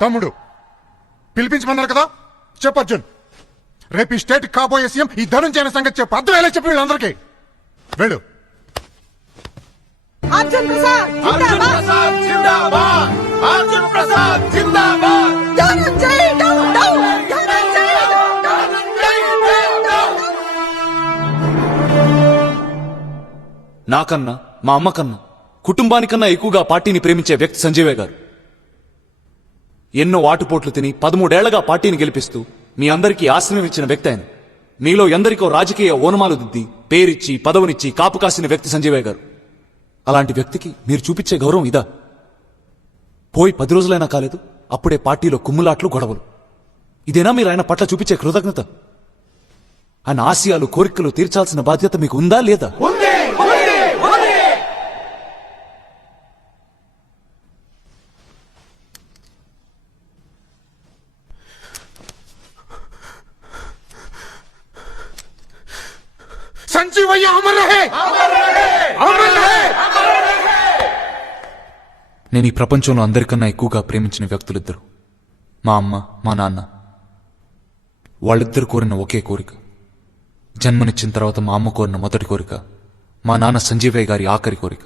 తమ్ముడు పిలిపించమన్నారు కదా? చెప్పు అర్జున్. రేపు ఈ స్టేట్ కాబోయే సీఎం ఈ ధనుంజయ సంగతి చెప్పు. అర్థమయ్యేలా చెప్పి వీళ్ళందరికీ. వెళ్ళు. అర్జున్ ప్రసాద్ జిందాబాద్. అర్జున్ ప్రసాద్ జిందాబాద్. Dhananjay down down Dhananjay down down నాకన్నా మా అమ్మకన్నా కుటుంబానికన్నా ఎక్కువగా పార్టీని ప్రేమించే వ్యక్తి సంజీవయ్య గారు. ఎన్నో ఆటుపోట్లు తిని పదమూడేళ్ళగా పార్టీని గెలిపిస్తూ మీ అందరికీ ఆశ్రయం ఇచ్చిన వ్యక్తి ఆయన. మీలో ఎందరికో రాజకీయ ఓనమాలు దిద్ది పేరిచ్చి పదవునిచ్చి కాపు కాసిన వ్యక్తి సంజీవయ్య గారు. అలాంటి వ్యక్తికి మీరు చూపించే గౌరవం ఇదా? పోయి పది రోజులైనా కాలేదు అప్పుడే పార్టీలో కుమ్ములాట్లు గొడవలు. ఇదేనా మీరు ఆయన పట్ల చూపించే కృతజ్ఞత? ఆయన ఆశయాలు కోరికలు తీర్చాల్సిన బాధ్యత మీకు ఉందా లేదా? రహే! అమర్ రహే! నేను ఈ ప్రపంచంలో అందరికన్నా ఎక్కువగా ప్రేమించిన వ్యక్తులిద్దరు. మా అమ్మ మా నాన్న. వాళ్ళిద్దరు కోరిన ఒకే కోరిక. జన్మనిచ్చిన తర్వాత మా అమ్మ కోరిన మొదటి కోరిక. మా నాన్న సంజీవయ్య గారి ఆఖరి కోరిక.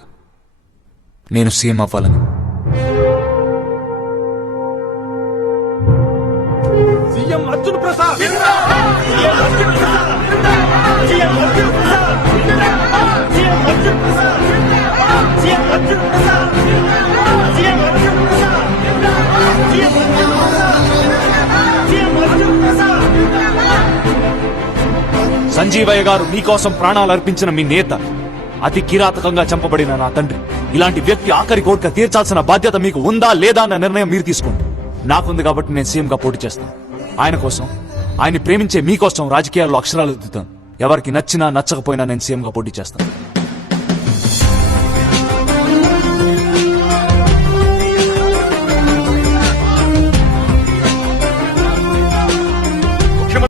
నేను సీఎం అవ్వాలని. సీఎం అర్జున్ ప్రసాద్! సంజీవయ్య గారు మీకోసం ప్రాణాలు అర్పించిన మీ నేత అతి కిరాతకంగా చంపబడిన నా తండ్రి. ఇలాంటి వ్యక్తి ఆఖరి కోరిక తీర్చాల్సిన బాధ్యత మీకు ఉందా లేదా అన్న నిర్ణయం మీరు తీసుకోండి. నాకుంది కాబట్టి నేను సీఎంగా పోటీ చేస్తాను. ఆయన కోసం ఆయన ప్రేమించే మీకోసం రాజకీయాల్లో అక్షరాలు దిద్దుతాను ఎవరికి నచ్చినా నచ్చకపోయినా నేను సీఎంగా పోటీ చేస్తాను.